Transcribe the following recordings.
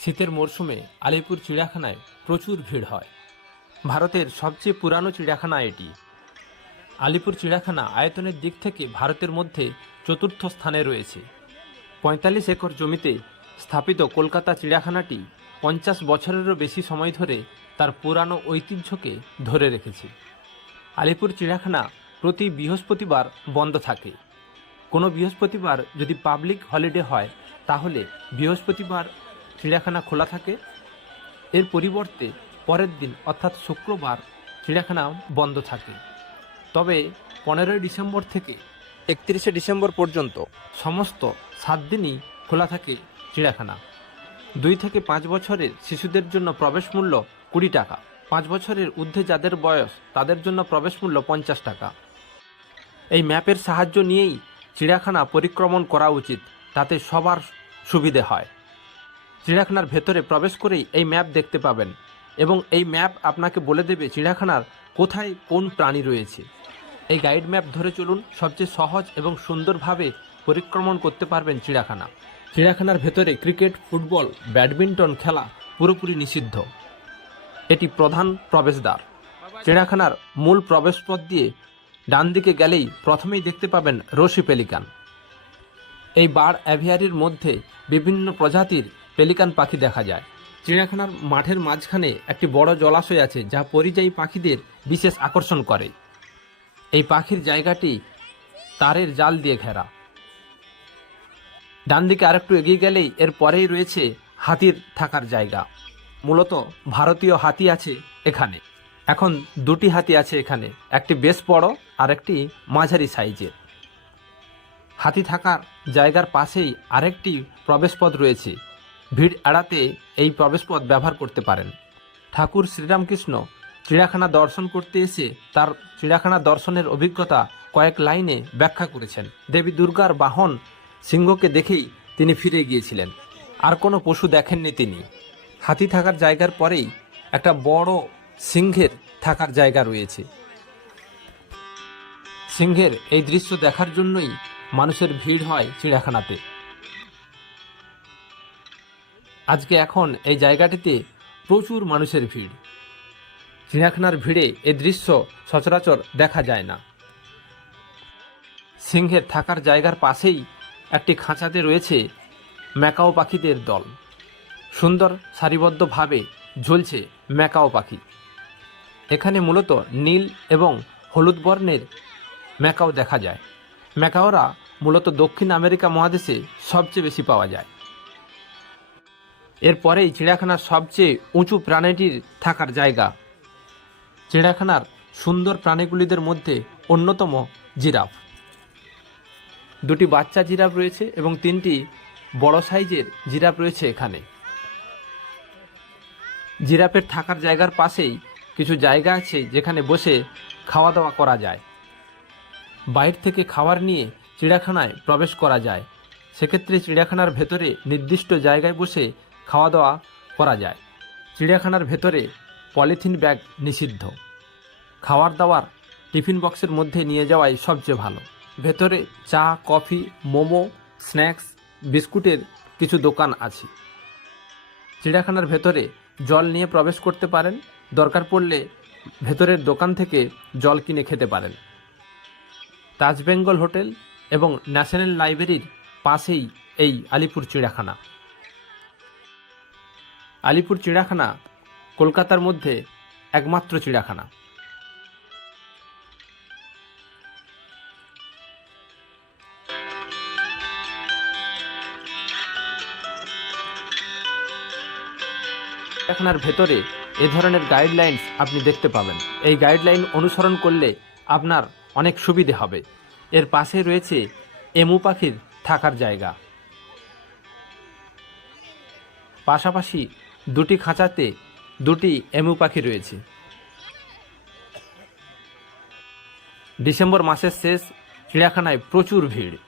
শীতের মরশুমে আলিপুর চিড়িয়াখানায় প্রচুর ভিড় হয়। ভারতের সবচেয়ে পুরানো চিড়িয়াখানা এটি। আলিপুর চিড়িয়াখানা আয়তনের দিক থেকে ভারতের মধ্যে চতুর্থ স্থানে রয়েছে। ৪৫ একর জমিতে স্থাপিত কলকাতা চিড়িয়াখানাটি ৫০ বছরেরও বেশি সময় ধরে তার পুরানো ঐতিহ্যকে ধরে রেখেছে। আলিপুর চিড়িয়াখানা প্রতি বৃহস্পতিবার বন্ধ থাকে। কোনো বৃহস্পতিবার যদি পাবলিক হলিডে হয় তাহলে বৃহস্পতিবার চিড়িয়াখানা খোলা থাকে। এর পরিবর্তে পরের দিন অর্থাৎ শুক্রবার চিড়িয়াখানা বন্ধ থাকে। তবে ১৫ই ডিসেম্বর থেকে ৩১শে ডিসেম্বর পর্যন্ত সমস্ত ৭ দিনই খোলা থাকে চিড়িয়াখানা। ২ থেকে ৫ বছরের শিশুদের জন্য প্রবেশ মূল্য ২০ টাকা। ৫ বছরের ঊর্ধ্বে যাদের বয়স তাদের জন্য প্রবেশ মূল্য ৫০ টাকা। এই ম্যাপের সাহায্য নিয়েই চিড়িয়াখানা পরিক্রমণ করা উচিত, তাতে সবার সুবিধে হয়। চিড়িয়াখানার ভেতরে প্রবেশ করেই এই ম্যাপ দেখতে পাবেন এবং এই ম্যাপ আপনাকে বলে দেবে চিড়িয়াখানার কোথায় কোন প্রাণী রয়েছে। এই গাইড ম্যাপ ধরে চলুন, সবচেয়ে সহজ এবং সুন্দরভাবে পরিক্রমণ করতে পারবেন চিড়িয়াখানা। চিড়িয়াখানার ভেতরে ক্রিকেট, ফুটবল, ব্যাডমিন্টন খেলা পুরোপুরি নিষিদ্ধ। এটি প্রধান প্রবেশদ্বার। চিড়িয়াখানার মূল প্রবেশপথ দিয়ে ডান দিকে গেলেই প্রথমেই দেখতে পাবেন রসি পেলিকান। এই বার্ড অ্যাভিয়ারির মধ্যে বিভিন্ন প্রজাতির পেলিকান পাখি দেখা যায়। চিড়িয়াখানার মাঠের মাঝখানে একটি বড় জলাশয় আছে যা পরিযায়ী পাখিদের বিশেষ আকর্ষণ করে। এই পাখির জায়গাটি তারের জাল দিয়ে ঘেরা। ডান দিকে আরেকটু এগিয়ে গেলেই এর পরেই রয়েছে হাতির থাকার জায়গা। মূলত ভারতীয় হাতি আছে এখানে। এখন 2টি হাতি আছে এখানে, একটি বেশ বড় আর একটি মাঝারি সাইজের। হাতি থাকার জায়গার পাশেই আরেকটি প্রবেশপথ রয়েছে। ভিড় এড়াতে এই প্রবেশপথ ব্যবহার করতে পারেন। ঠাকুর শ্রীরামকৃষ্ণ চিড়িয়াখানা দর্শন করতে এসে তার চিড়িয়াখানা দর্শনের অভিজ্ঞতা কয়েক লাইনে ব্যাখ্যা করেছেন। দেবী দুর্গার বাহন সিংহকে দেখেই তিনি ফিরে গিয়েছিলেন, আর কোনো পশু দেখেননি তিনি। হাতি থাকার জায়গার পরেই একটা বড় সিংহের থাকার জায়গা রয়েছে। সিংহের এই দৃশ্য দেখার জন্যই মানুষের ভিড় হয় চিড়িয়াখানাতে। আজকে এখন এই জায়গাটিতে প্রচুর মানুষের ভিড়। চিড়িয়াখানার ভিড়ে এই দৃশ্য সচরাচর দেখা যায় না। সিংহের থাকার জায়গার পাশেই একটি খাঁচাতে রয়েছে ম্যাকাও পাখিদের দল। সুন্দর সারিবদ্ধভাবে ঝুলছে ম্যাকাও পাখি। এখানে মূলত নীল এবং হলুদ বর্ণের ম্যাকাও দেখা যায়। ম্যাকাওরা মূলত দক্ষিণ আমেরিকা মহাদেশে সবচেয়ে বেশি পাওয়া যায়। এরপরেই চিড়িয়াখানার সবচেয়ে উঁচু প্রাণীটির থাকার জায়গা। চিড়িয়াখানার সুন্দর প্রাণীগুলিদের মধ্যে অন্যতম জিরাফ। 2টি বাচ্চা জিরাফ রয়েছে এবং 3টি বড় সাইজের জিরাফ রয়েছে এখানে। জিরাফের থাকার জায়গার পাশেই কিছু জায়গা আছে যেখানে বসে খাওয়া দাওয়া করা যায়। বাইরে থেকে খাবার নিয়ে চিড়িয়াখানায় প্রবেশ করা যায়। সেক্ষেত্রে চিড়িয়াখানার ভেতরে নির্দিষ্ট জায়গায় বসে খাওয়া দাওয়া করা যায়। চিড়িয়াখানার ভেতরে পলিথিন ব্যাগ নিষিদ্ধ। খাবার দাবার টিফিন বক্সের মধ্যে নিয়ে যাওয়াই সবচেয়ে ভালো। ভেতরে চা, কফি, মোমো, স্ন্যাক্স, বিস্কুটের কিছু দোকান আছে। চিড়িয়াখানার ভেতরে জল নিয়ে প্রবেশ করতে পারেন। দরকার পড়লে ভেতরের দোকান থেকে জল কিনে খেতে পারেন। তাজ বেঙ্গল হোটেল এবং ন্যাশনাল লাইব্রেরির পাশেই এই আলিপুর চিড়িয়াখানা। আলিপুর চিড়িয়াখানা কলকাতার মধ্যে একমাত্র চিড়িয়াখানা। চিড়িয়াখানার ভেতরে এ ধরনের গাইডলাইন্স আপনি দেখতে পাবেন। এই গাইডলাইন অনুসরণ করলে আপনার অনেক সুবিধে হবে। এর পাশে রয়েছে এমু পাখির থাকার জায়গা। পাশাপাশি 2টি খাঁচাতে 2টি এমু পাখি রয়েছে। ডিসেম্বর মাসের শেষ, চিড়িয়াখানায় প্রচুর ভিড়।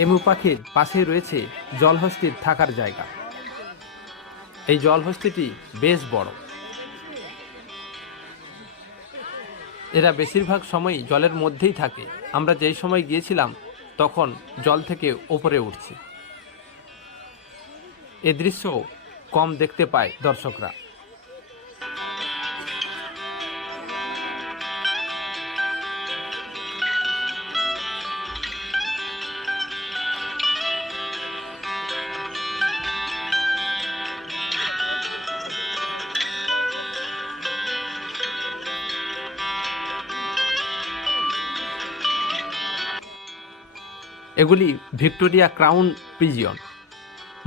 এমু পাখির পাশেই রয়েছে জলহস্তির থাকার জায়গা। এই জলহস্তিটি বেশ বড়। এরা বেশিরভাগ সময়ই জলের মধ্যেই থাকে। আমরা যেই সময় গিয়েছিলাম তখন জল থেকে ওপরে উঠছে। এ দৃশ্য কম দেখতে পায় দর্শকরা। এগুলি ভিক্টোরিয়া ক্রাউন পিজিয়ন,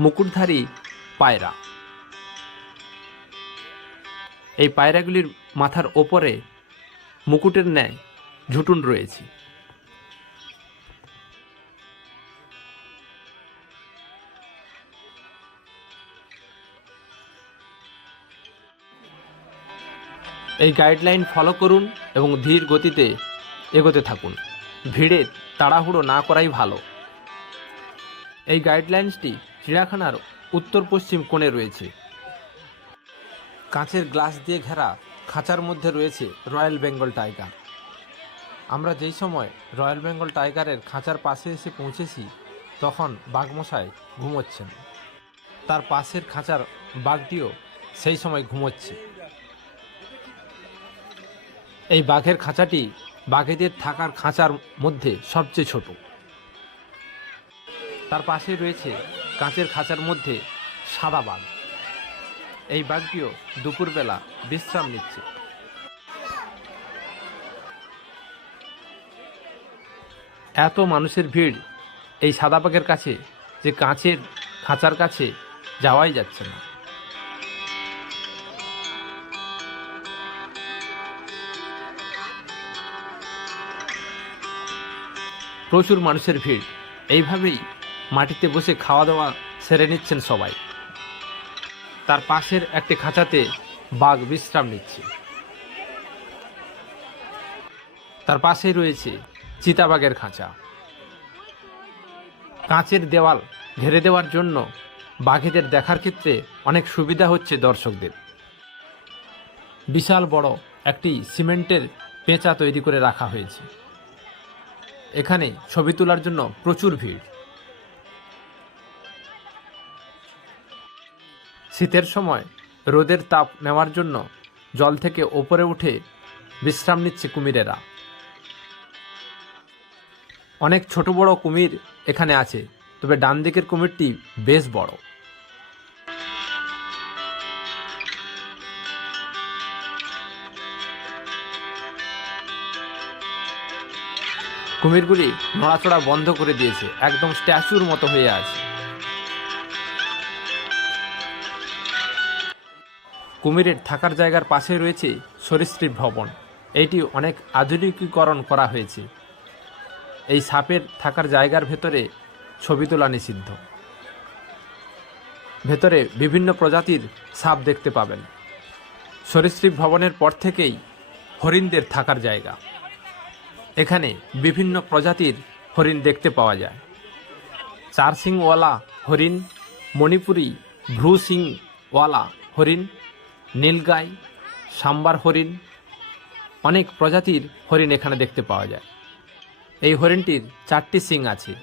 মুকুটধারী পায়রা। এই পায়রাগুলির মাথার ওপরে মুকুটের ন্যায় ঝুঁটুন রয়েছে। এই গাইডলাইন ফলো করুন এবং ধীর গতিতে এগোতে থাকুন। ভিড়ে তাড়াহুড়ো না করাই ভালো। এই গাইডলাইন্সটি চিড়িয়াখানার উত্তর পশ্চিম কোণে রয়েছে। কাঁচের গ্লাস দিয়ে ঘেরা খাঁচার মধ্যে রয়েছে রয়্যাল বেঙ্গল টাইগার। আমরা যেই সময় রয়্যাল বেঙ্গল টাইগারের খাঁচার পাশে এসে পৌঁছেছি তখন বাঘমশাই ঘুমোচ্ছেন। তার পাশের খাঁচার বাঘটিও সেই সময় ঘুমোচ্ছে। এই বাঘের খাঁচাটি বাঘেদের থাকার খাঁচার মধ্যে সবচেয়ে ছোট। তার পাশে রয়েছে কাঁচের খাঁচার মধ্যে সাদা বাঘ। এই বাঘটিও দুপুরবেলা বিশ্রাম নিচ্ছে। এত মানুষের ভিড় এই সাদা বাঘের কাছে যে কাঁচের খাঁচার কাছে যাওয়াই যাচ্ছে না। প্রচুর মানুষের ভিড়। এইভাবেই মাটিতে বসে খাওয়া দাওয়া সেরে নিচ্ছেন সবাই। তার পাশের একটি খাঁচাতে বাঘ বিশ্রাম নিচ্ছে। তার পাশেই রয়েছে চিতাবাঘের খাঁচা। কাঁচের দেওয়াল ঘেরে দেওয়ার জন্য বাঘেদের দেখার ক্ষেত্রে অনেক সুবিধা হচ্ছে দর্শকদের। বিশাল বড় একটি সিমেন্টের পেঁচা তৈরি করে রাখা হয়েছে। এখানে ছবি তোলার জন্য প্রচুর ভিড়। শীতের সময় রোদের তাপ নেওয়ার জন্য জল থেকে ওপরে উঠে বিশ্রাম নিচ্ছে কুমিরেরা। অনেক ছোট বড় কুমির এখানে আছে, তবে ডান দিকের কুমিরটি বেশ বড়। কুমিরগুলি নড়াচড়া বন্ধ করে দিয়েছে, একদম স্ট্যাচুর মতো হয়ে আছে। কুমিরের থাকার জায়গার পাশে রয়েছে সরীসৃপ ভবন। এটি অনেক আধুনিকীকরণ করা হয়েছে। এই সাপের থাকার জায়গার ভেতরে ছবি তোলা নিষিদ্ধ। ভেতরে বিভিন্ন প্রজাতির সাপ দেখতে পাবেন। সরীসৃপ ভবনের পর থেকেই হরিণদের থাকার জায়গা। এখানে বিভিন্ন প্রজাতির হরিণ দেখতে পাওয়া যায়। চার সিংওয়ালা হরিণ, মণিপুরি ভ্রু সিংওয়ালা হরিণ, নীলগাই, সাম্বার হরিণ, অনেক প্রজাতির হরিণ এখানে দেখতে পাওয়া যায়। এই হরিণটির 4টি সিং আছে।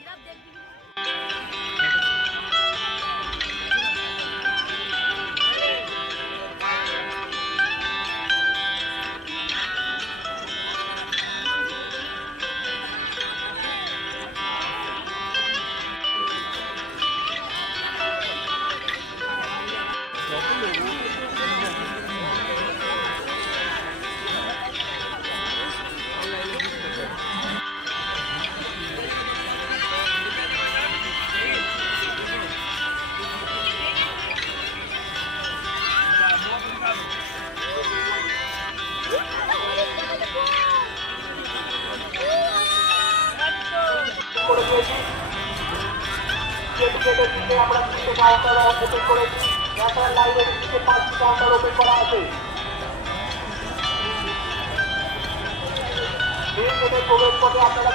আমরা কাউন্টার ওপেন করেছি। ন্যাশনাল লাইব্রেরির দিকে 5টি কাউন্টার ওপেন করা আছে। প্রবেশ পথে আপনারা